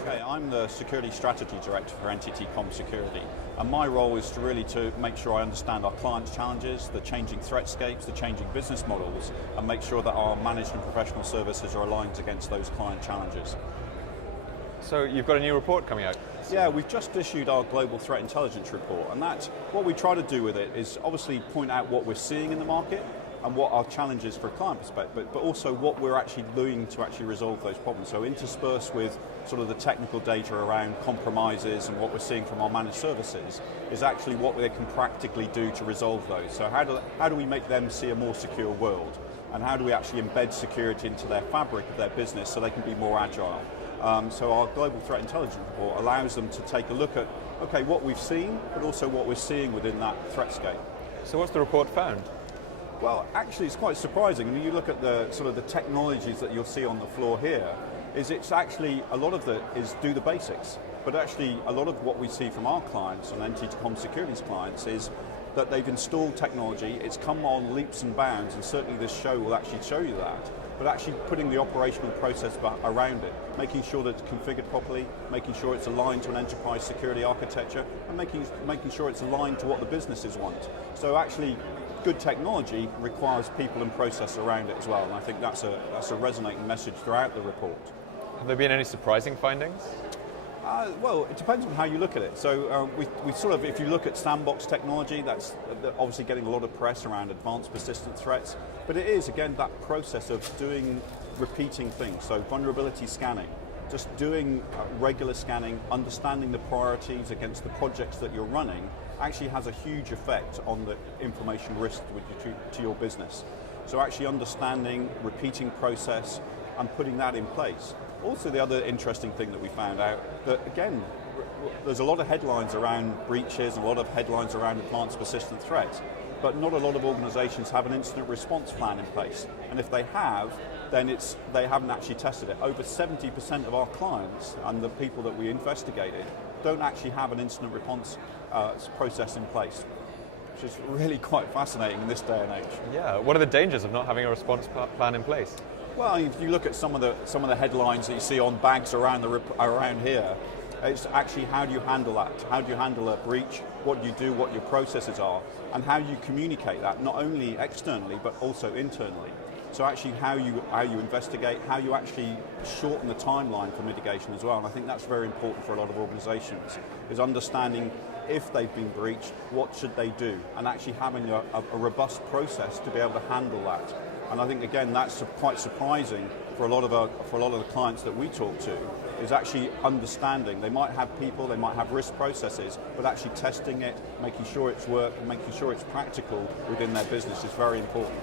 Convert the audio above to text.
Okay, I'm the Security Strategy Director for NTTCom Security, and my role is to make sure I understand our clients' challenges, the changing threatscapes, the changing business models, and make sure that our managed and professional services are aligned against those client challenges. So you've got a new report coming out? Yeah, we've just issued our Global Threat Intelligence Report, and that's what we try to do with it is obviously point out what we're seeing in the market and what our challenges for a client perspective, but also what we're actually doing to actually resolve those problems. So interspersed with sort of the technical data around compromises and what we're seeing from our managed services is actually what they can practically do to resolve those. So how do we make them see a more secure world? And how do we actually embed security into their fabric of their business so they can be more agile? So our Global Threat Intelligence Report allows them to take a look at, okay, what we've seen, but also what we're seeing within that threatscape. So what's the report found? Well, actually it's quite surprising. When you look at the sort of the technologies that you'll see on the floor here, it's actually, a lot of it is do the basics. But actually a lot of what we see from our clients and NTTCom Security's clients is that they've installed technology, it's come on leaps and bounds, and certainly this show will actually show you that, but actually putting the operational process around it, making sure that it's configured properly, making sure it's aligned to an enterprise security architecture, and making sure it's aligned to what the businesses want. So actually, good technology requires people and process around it as well, and I think that's a resonating message throughout the report. Have there been any surprising findings? Well, it depends on how you look at it. So we sort of, if you look at sandbox technology, that's obviously getting a lot of press around advanced persistent threats, but it is, again, that process of repeating things. So vulnerability scanning, just doing regular scanning, understanding the priorities against the projects that you're running, actually has a huge effect on the information risk to your business. So actually understanding, repeating process, and putting that in place. Also, the other interesting thing that we found out, that again, there's a lot of headlines around breaches, a lot of headlines around advanced persistent threats, but not a lot of organizations have an incident response plan in place. And if they have, then they haven't actually tested it. Over 70% of our clients and the people that we investigated don't actually have an incident response process in place, which is really quite fascinating in this day and age. Yeah, what are the dangers of not having a response plan in place? Well, if you look at some of the headlines that you see on bags around here, it's actually how do you handle that? How do you handle a breach? What do you do? What your processes are? And how you communicate that, not only externally, but also internally. So actually how you investigate, how you actually shorten the timeline for mitigation as well. And I think that's very important for a lot of organizations, is understanding if they've been breached, what should they do? And actually having a robust process to be able to handle that. And I think, again, that's quite surprising for a lot of the clients that we talk to, is actually understanding. They might have people, they might have risk processes, but actually testing it, making sure it's work, and making sure it's practical within their business is very important.